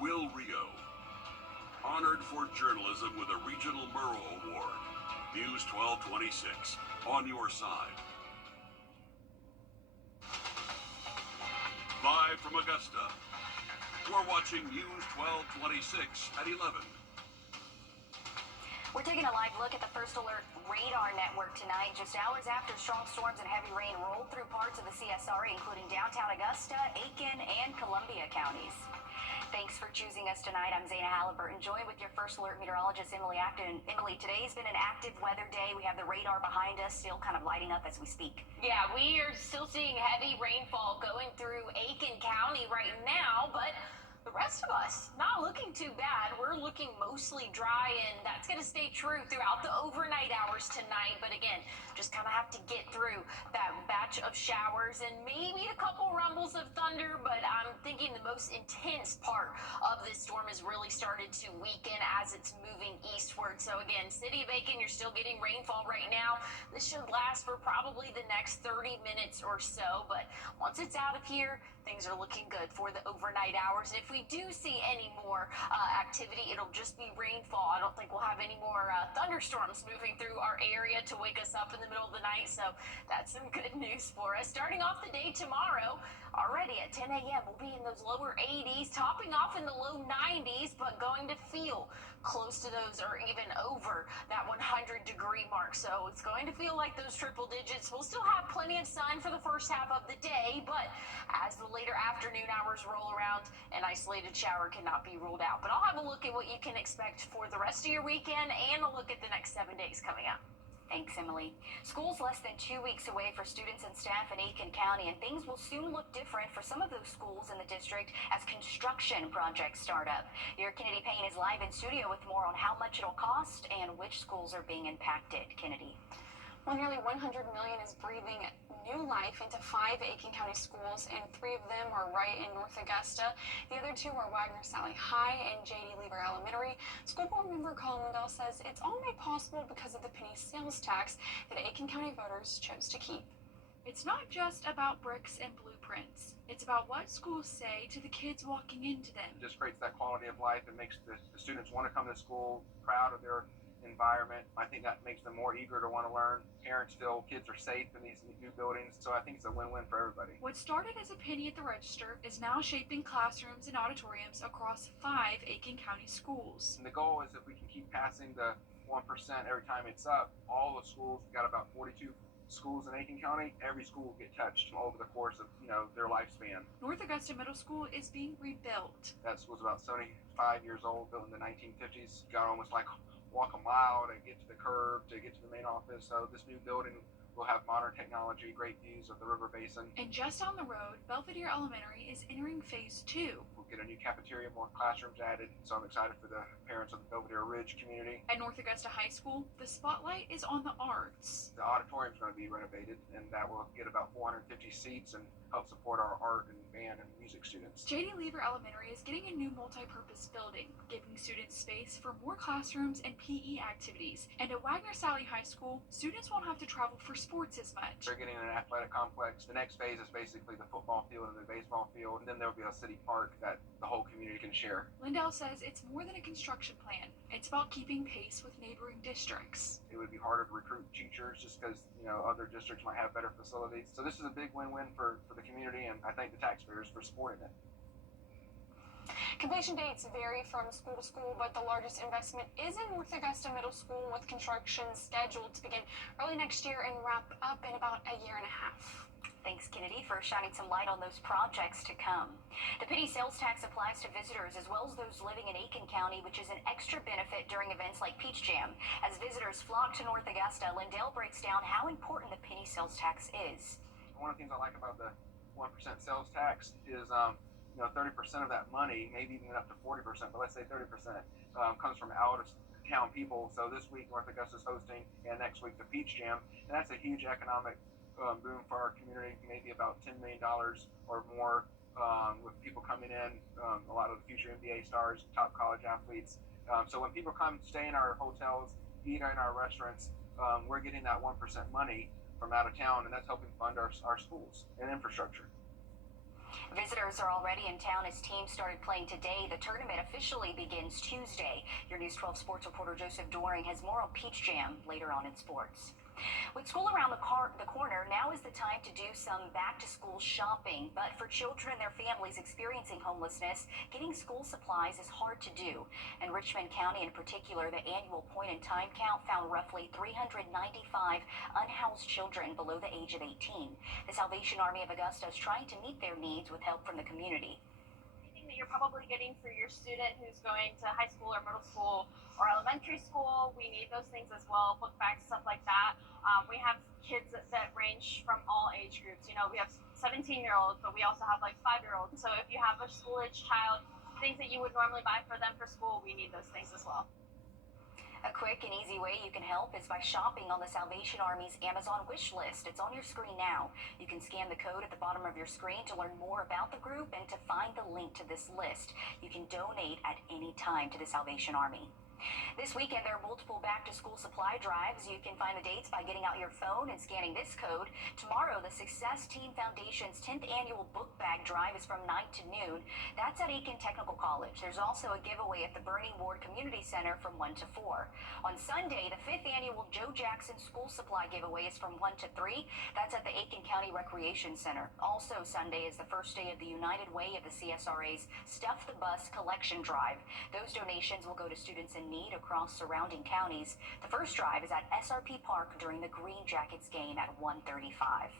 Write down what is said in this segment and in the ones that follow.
Wrdw, honored for journalism with a Regional Murrow Award. News 1226, on your side. Live from Augusta, we're watching News 1226 at 11. We're taking a live look at the First Alert radar network tonight, just hours after strong storms and heavy rain rolled through parts of the CSRA, including downtown Augusta, Aiken, and Columbia counties. Thanks for choosing us tonight. I'm Zaina Halliburton, joined with your First Alert meteorologist, Emily Acton. Emily, today's been an active weather day. We have the radar behind us, still kind of lighting up as we speak. Yeah, we are still seeing heavy rainfall going through Aiken County right now, but the rest of us, not looking too bad. We're looking mostly dry, and that's going to stay true throughout the overnight hours tonight. But again, just kind of have to get through that batch of showers and maybe a couple rumbles of thunder. But I'm thinking the most intense part of this storm has really started to weaken as it's moving eastward. So again, city of Aiken, you're still getting rainfall right now. This should last for probably the next 30 minutes or so. But once it's out of here, things are looking good for the overnight hours. And if we do see any more activity, it'll just be rainfall. I don't think we'll have any more thunderstorms moving through our area to wake us up in the middle of the night. So that's some good news for us. Starting off the day tomorrow, already at 10 a.m., we'll be in those lower 80s, topping off in the low 90s, but going to feel close to those or even over that 100-degree mark. So it's going to feel like those triple digits. We'll still have plenty of sun for the first half of the day, but as the later afternoon hours roll around, an isolated shower cannot be ruled out. But I'll have a look at what you can expect for the rest of your weekend and a look at the next 7 days coming up. Thanks, Emily. School's less than 2 weeks away for students and staff in Aiken County, and things will soon look different for some of those schools in the district as construction projects start up. Your Kennedy Payne is live in studio with more on how much it'll cost and which schools are being impacted. Kennedy. Well, nearly $100 million is breathing new life into 5 Aiken County schools, and 3 of them are right in North Augusta. The other 2 are Wagner Sally High and J.D. Lever Elementary. School board member Colin Liddell says it's all made possible because of the penny sales tax that Aiken County voters chose to keep. It's not just about bricks and blueprints. It's about what schools say to the kids walking into them. It just creates that quality of life and makes the students want to come to school, proud of their environment. I think that makes them more eager to want to learn. Parents feel kids are safe in these new buildings, so I think it's a win-win for everybody. What started as a penny at the register is now shaping classrooms and auditoriums across 5 Aiken County schools. And the goal is if we can keep passing the 1% every time it's up, all the schools, we've got about 42 schools in Aiken County, every school will get touched over the course of their lifespan. North Augusta Middle School is being rebuilt. That school's about 75 years old, built in the 1950s. Got almost like walk a mile to get to the curb, to get to the main office. So this new building will have modern technology, great views of the river basin. And just down the road, Belvedere Elementary is entering phase 2. We'll get a new cafeteria, more classrooms added, so I'm excited for the parents of the Belvedere Ridge community. At North Augusta High School, the spotlight is on the arts. The auditorium is going to be renovated, and that will get about 450 seats and help support our art and band and music students. J.D. Lever Elementary is getting a new multi-purpose building, giving students space for more classrooms and PE activities. And at Wagner Sally High School, students won't have to travel for sports as much. They're getting an athletic complex. The next phase is basically the football field and the baseball field, and then there'll be a city park that the whole community can share. Lindell says it's more than a construction plan. It's about keeping pace with neighboring districts. It would be harder to recruit teachers just because other districts might have better facilities. So this is a big win-win for the community, and I thank the taxpayers for supporting it. Completion dates vary from school to school, but the largest investment is in North Augusta Middle School, with construction scheduled to begin early next year and wrap up in about a year and a half. Thanks, Kennedy, for shining some light on those projects to come. The penny sales tax applies to visitors as well as those living in Aiken County, which is an extra benefit during events like Peach Jam. As visitors flock to North Augusta, Lindell breaks down how important the penny sales tax is. One of the things I like about the 1% sales tax is 30% of that money, maybe even up to 40%, but let's say 30%, comes from out-of-town people. So this week, North Augusta is hosting, and next week, the Peach Jam, and that's a huge economic boom for our community, maybe about $10 million or more, with people coming in, a lot of the future NBA stars, top college athletes. So when people come stay in our hotels, eat in our restaurants, we're getting that 1% money from out of town, and that's helping fund our schools and infrastructure. Visitors are already in town as teams started playing today. The tournament officially begins Tuesday. Your News 12 sports reporter Joseph Doring has more on Peach Jam later on in sports. With school around the corner, now is the time to do some back-to-school shopping. But for children and their families experiencing homelessness, getting school supplies is hard to do. In Richmond County in particular, the annual point-in-time count found roughly 395 unhoused children below the age of 18. The Salvation Army of Augusta is trying to meet their needs with help from the community. That you're probably getting for your student who's going to high school or middle school or elementary school. We need those things as well, book bags, stuff like that. We have kids that range from all age groups. You know, we have 17-year-olds, but we also have like 5-year-olds. So if you have a school-age child, things that you would normally buy for them for school, we need those things as well. A quick and easy way you can help is by shopping on the Salvation Army's Amazon wish list. It's on your screen now. You can scan the code at the bottom of your screen to learn more about the group and to find the link to this list. You can donate at any time to the Salvation Army. This weekend, there are multiple back-to-school supply drives. You can find the dates by getting out your phone and scanning this code. Tomorrow, the Success Team Foundation's 10th annual book bag drive is from 9 to noon. That's at Aiken Technical College. There's also a giveaway at the Bernie Ward Community Center from 1 to 4. On Sunday, the 5th annual Joe Jackson School Supply giveaway is from 1 to 3. That's at the Aiken County Recreation Center. Also, Sunday is the first day of the United Way of the CSRA's Stuff the Bus collection drive. Those donations will go to students in need across surrounding counties. The first drive is at SRP Park during the Green Jackets game at 1:35.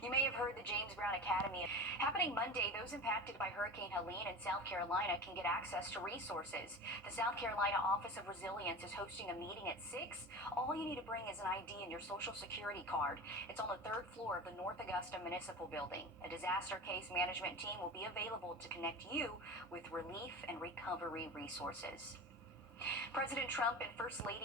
You may have heard the James Brown Academy. Happening Monday, those impacted by Hurricane Helene in South Carolina can get access to resources. The South Carolina Office of Resilience is hosting a meeting at 6. All you need to bring is an ID and your Social Security card. It's on the 3rd floor of the North Augusta Municipal Building. A disaster case management team will be available to connect you with relief and recovery resources. President Trump and First Lady.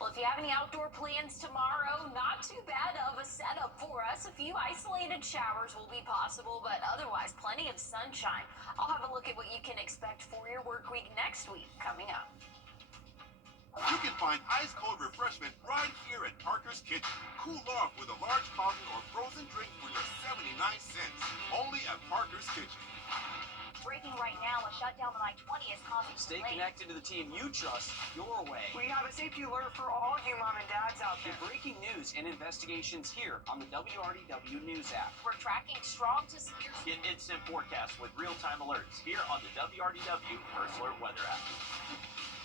Well, if you have any outdoor plans tomorrow, not too bad of a setup for us. A few isolated showers will be possible, but otherwise plenty of sunshine. I'll have a look at what you can expect for your work week next week coming up. You can find ice-cold refreshment right here at Parker's Kitchen. Cool off with a large coffee or frozen drink for just 79 cents. Only at Parker's Kitchen. Breaking right now, a shutdown on I-20 is causing Stay delays. connected to the team you trust your way. We have a safety alert for all you mom and dads out there. Get breaking news and investigations here on the WRDW News app. We're tracking strong to severe. Get instant forecasts with real-time alerts here on the WRDW First Alert Weather app.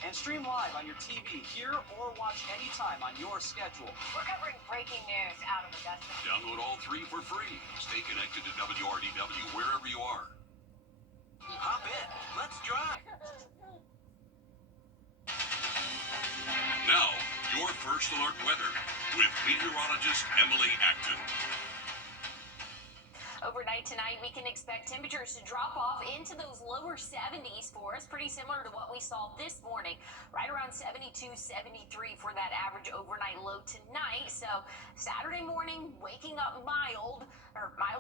And stream live on your TV here or watch anytime on your schedule. We're covering breaking news out of Augusta. Download all 3 for free. Stay connected to WRDW wherever you are. Hop in. Let's drive. Now, your First Alert Weather with meteorologist Emily Acton. Overnight tonight, we can expect temperatures to drop off into those lower 70s for us, pretty similar to what we saw this morning, right around 72, 73 for that average overnight low tonight. So Saturday morning, waking up mild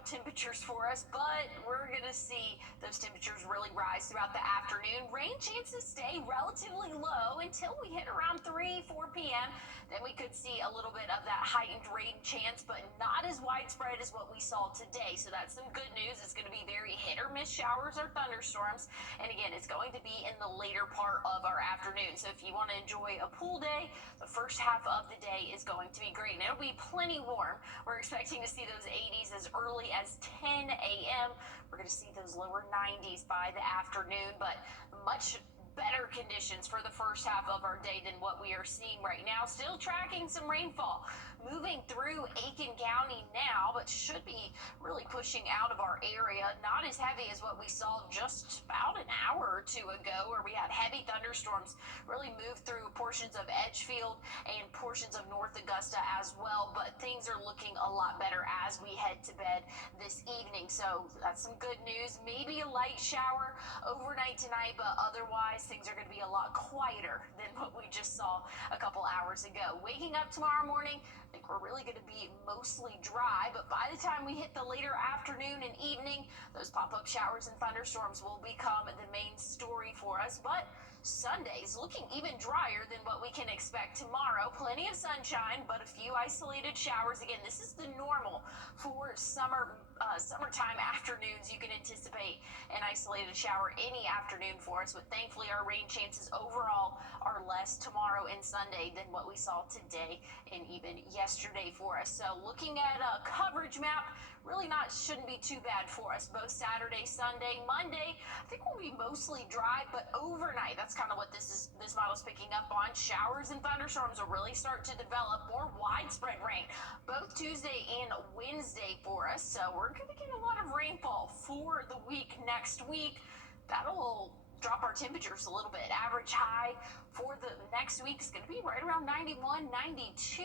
temperatures for us, but we're going to see those temperatures really rise throughout the afternoon. Rain chances stay relatively low until we hit around 3, 4 p.m. Then we could see a little bit of that heightened rain chance, but not as widespread as what we saw today. So that's some good news. It's going to be very hit or miss showers or thunderstorms. And again, it's going to be in the later part of our afternoon. So if you want to enjoy a pool day, the first half of the day is going to be great. And it'll be plenty warm. We're expecting to see those 80s as early as 10 a.m. We're going to see those lower 90s by the afternoon, but much better conditions for the first half of our day than what we are seeing right now. Still tracking some rainfall moving through Aiken County now, but should be really pushing out of our area. Not as heavy as what we saw just about an hour or two ago, where we had heavy thunderstorms really move through portions of Edgefield and portions of North Augusta as well. But things are looking a lot better as we head to bed this evening. So that's some good news. Maybe a light shower overnight tonight, but otherwise realize things are going to be a lot quieter than what we just saw a couple hours ago. Waking up tomorrow morning, I think we're really going to be mostly dry, but by the time we hit the later afternoon and evening, those pop-up showers and thunderstorms will become the main story for us. But Sunday's looking even drier than what we can expect tomorrow. Plenty of sunshine, but a few isolated showers. Again, this is the normal for summertime afternoons. You can anticipate an isolated shower any afternoon for us, but thankfully our rain chances overall are less tomorrow and Sunday than what we saw today and even yesterday for us. So looking at a coverage map, really shouldn't be too bad for us. Both Saturday, Sunday, Monday, I think we'll be mostly dry, but overnight, that's kind of what this model's picking up on. Showers and thunderstorms will really start to develop. More widespread rain both Tuesday and Wednesday for us. So we're going to get a lot of rainfall for the week next week. That'll drop our temperatures a little bit. Average high for the next week is going to be right around 91, 92.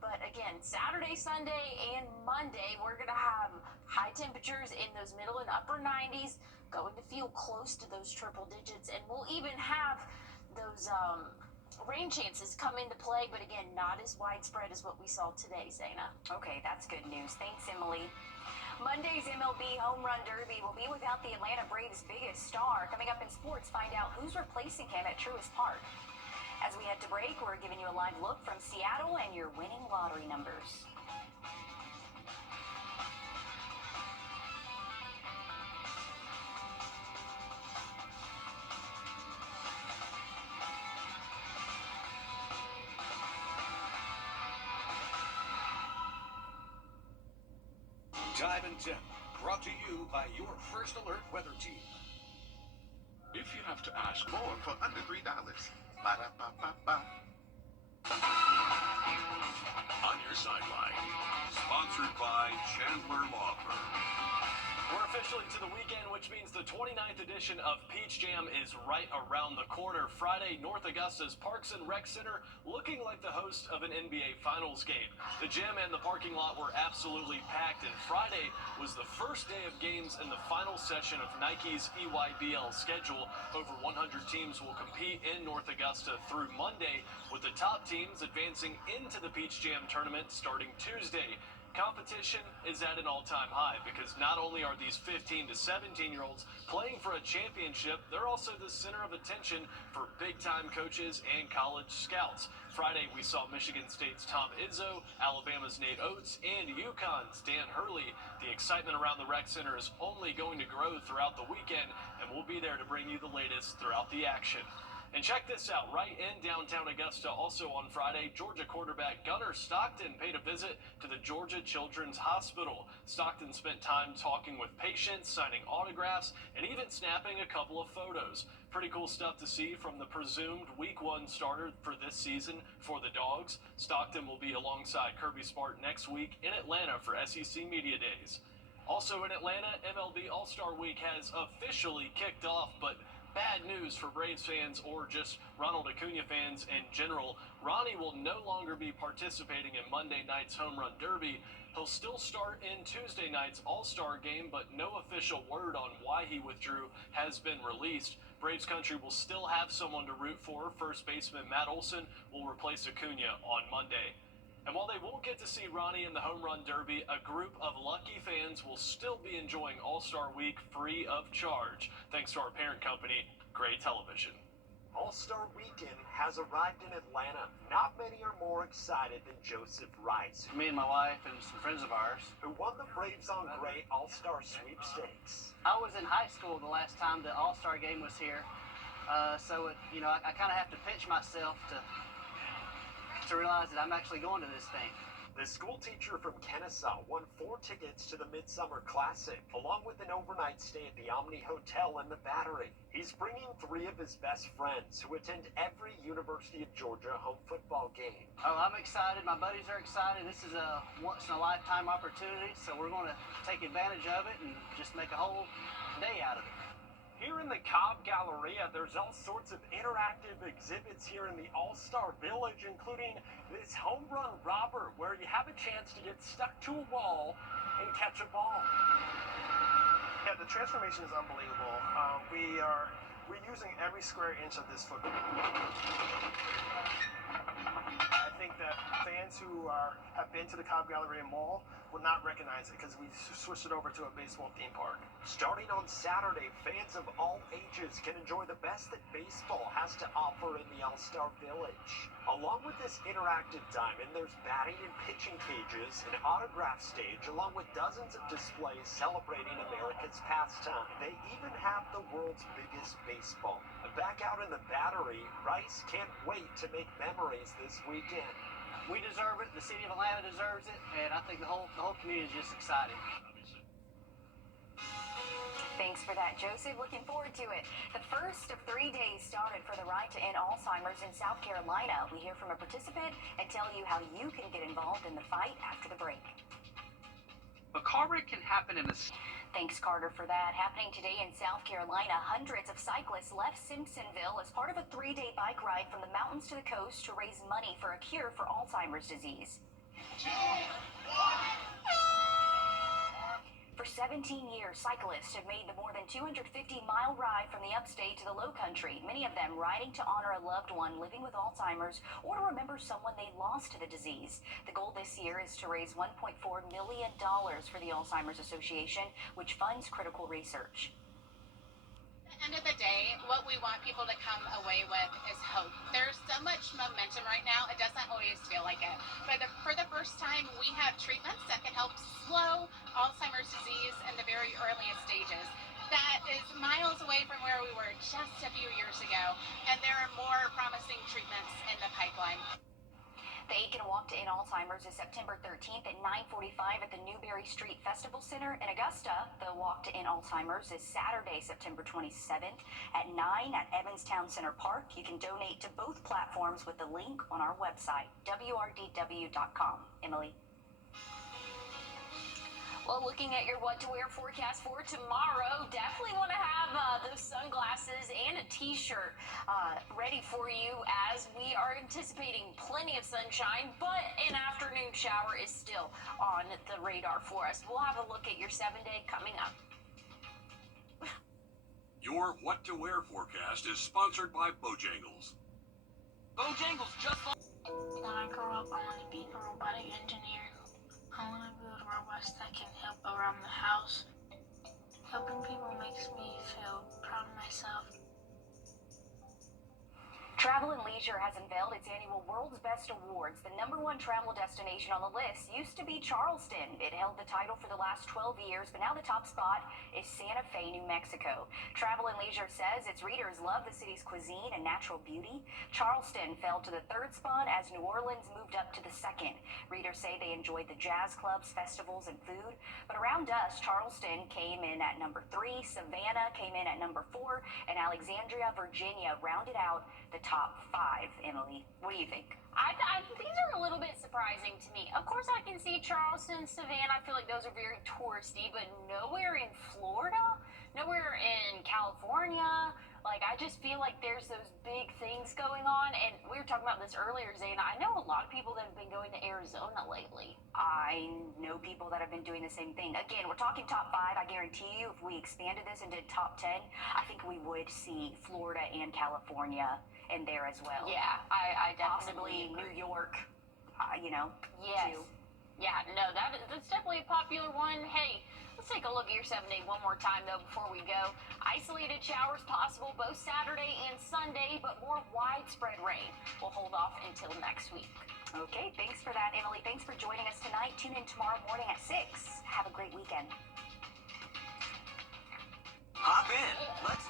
But again, Saturday, Sunday, and Monday, we're going to have high temperatures in those middle and upper 90s, going to feel close to those triple digits, and we'll even have those rain chances come into play, but again, not as widespread as what we saw today, Zaina. Okay, that's good news. Thanks, Emily. Monday's MLB Home Run Derby will be without the Atlanta Braves' biggest star. Coming up in sports, find out who's replacing him at Truist Park. As we head to break, we're giving you a live look from Seattle and your winning lottery numbers. Time and Temp, brought to you by your First Alert weather team. If you have to ask more for under $3, ba-da-ba-ba-ba. On your sideline, sponsored by Chandler Law Firm. We're officially to the weekend, which means the 29th edition of Peach Jam is right around the corner. Friday, North Augusta's Parks and Rec Center looking like the host of an NBA Finals game. The gym and the parking lot were absolutely packed, and Friday was the first day of games in the final session of Nike's EYBL schedule. Over 100 teams will compete in North Augusta through Monday, with the top teams advancing into the Peach Jam tournament starting Tuesday. Competition is at an all-time high because not only are these 15 to 17-year-olds playing for a championship, they're also the center of attention for big-time coaches and college scouts. Friday, we saw Michigan State's Tom Izzo, Alabama's Nate Oates, and UConn's Dan Hurley. The excitement around the rec center is only going to grow throughout the weekend, and we'll be there to bring you the latest throughout the action. And check this out, right in downtown Augusta, also on Friday, Georgia quarterback Gunnar Stockton paid a visit to the Georgia Children's Hospital. Stockton spent time talking with patients, signing autographs, and even snapping a couple of photos. Pretty cool stuff to see from the presumed Week 1 starter for this season for the Dogs. Stockton will be alongside Kirby Smart next week in Atlanta for SEC Media Days. Also in Atlanta, MLB All-Star Week has officially kicked off, but bad news for Braves fans or just Ronald Acuna fans in general. Ronnie will no longer be participating in Monday night's Home Run Derby. He'll still start in Tuesday night's All-Star game, but no official word on why he withdrew has been released. Braves country will still have someone to root for. First baseman Matt Olson will replace Acuna on Monday. And while they won't get to see Ronnie in the Home Run Derby, a group of lucky fans will still be enjoying All-Star Week free of charge, thanks to our parent company, Gray Television. All-Star Weekend has arrived in Atlanta. Not many are more excited than Joseph Rice, Me and my wife and some friends of ours. who won the Braves on Gray All-Star Sweepstakes. I was in high school the last time the All-Star game was here, so I kind of have to pinch myself to realize that I'm actually going to this thing. The school teacher from Kennesaw won 4 tickets to the Midsummer Classic, along with an overnight stay at the Omni Hotel in the Battery. He's bringing 3 of his best friends who attend every University of Georgia home football game. Oh, I'm excited. My buddies are excited. This is a once-in-a-lifetime opportunity, so we're going to take advantage of it and just make a whole day out of it. Here in the Cobb Galleria, there's all sorts of interactive exhibits here in the All-Star Village, including this home run robber, where you have a chance to get stuck to a wall and catch a ball. Yeah, the transformation is unbelievable. We are We're using every square inch of this football. I think that fans who have been to the Cobb Galleria Mall will not recognize it because we switched it over to a baseball theme park. Starting on Saturday, fans of all ages can enjoy the best that baseball has to offer in the All-Star Village. Along with this interactive diamond, there's batting and pitching cages, an autograph stage, along with dozens of displays celebrating America's pastime. They even have the world's biggest baseball. Back out in the Battery, Rice can't wait to make memories this weekend. We deserve it. The city of Atlanta deserves it, and I think the whole community is just excited. Thanks for that, Joseph. Looking forward to it. The first of 3 days started for the Ride to End Alzheimer's in South Carolina. We hear from a participant and tell you how you can get involved in the fight after the break. A car wreck can happen in a... Thanks, Carter, for that. Happening today in South Carolina, hundreds of cyclists left Simpsonville as part of a 3-day bike ride from the mountains to the coast to raise money for a cure for Alzheimer's disease. For 17 years, cyclists have made the more than 250-mile ride from the upstate to the low country, many of them riding to honor a loved one living with Alzheimer's or to remember someone they lost to the disease. The goal this year is to raise $1.4 million for the Alzheimer's Association, which funds critical research. End of the day, what we want people to come away with is hope. There's so much momentum right now, it doesn't always feel like it. But for the first time, we have treatments that can help slow Alzheimer's disease in the very earliest stages. That is miles away from where we were just a few years ago, and there are more promising treatments in the pipeline. The Aiken Walk to End Alzheimer's is September 13th at 9:45 at the Newberry Street Festival Center in Augusta. The Walk to End Alzheimer's is Saturday, September 27th at 9 at Evanstown Center Park. You can donate to both platforms with the link on our website, wrdw.com. Emily. Well, looking at your what to wear forecast for tomorrow, definitely want to have those sunglasses and a t-shirt ready for you as we are anticipating plenty of sunshine, but an afternoon shower is still on the radar for us. We'll have a look at your 7-day coming up. Your What to Wear forecast is sponsored by Bojangles. Bojangles just like... When I grow up, I want to be a robotic engineer. I want to build robots that can help around the house. Helping people makes me feel proud of myself. Travel and Leisure has unveiled its annual World's Best Awards. The #1 travel destination on the list used to be Charleston. It held the title for the last 12 years, but now the top spot is Santa Fe, New Mexico. Travel and Leisure says its readers love the city's cuisine and natural beauty. Charleston fell to the 3rd spot as New Orleans moved up to the 2nd. Readers say they enjoyed the jazz clubs, festivals, and food. But around us, Charleston came in at number 3, Savannah came in at number 4, and Alexandria, Virginia rounded out the top 5. Emily, what do you think? These are a little bit surprising to me. Of course, I can see Charleston, Savannah. I feel like those are very touristy, but nowhere in Florida, nowhere in California. Like, I just feel like there's those big things going on. And we were talking about this earlier, Zaina. I know a lot of people that have been going to Arizona lately. I know people that have been doing the same thing. Again, we're talking top 5. I guarantee you, if we expanded this and did top 10, I think we would see Florida and California in there as well. Yeah, I definitely possibly New York, Yes. too. Yeah, no, that's definitely a popular one. Hey, let's take a look at your 7-day one more time, though, before we go. Isolated showers possible both Saturday and Sunday, but more widespread rain will hold off until next week. Okay, thanks for that, Emily. Thanks for joining us tonight. Tune in tomorrow morning at 6. Have a great weekend. Hop in. Let's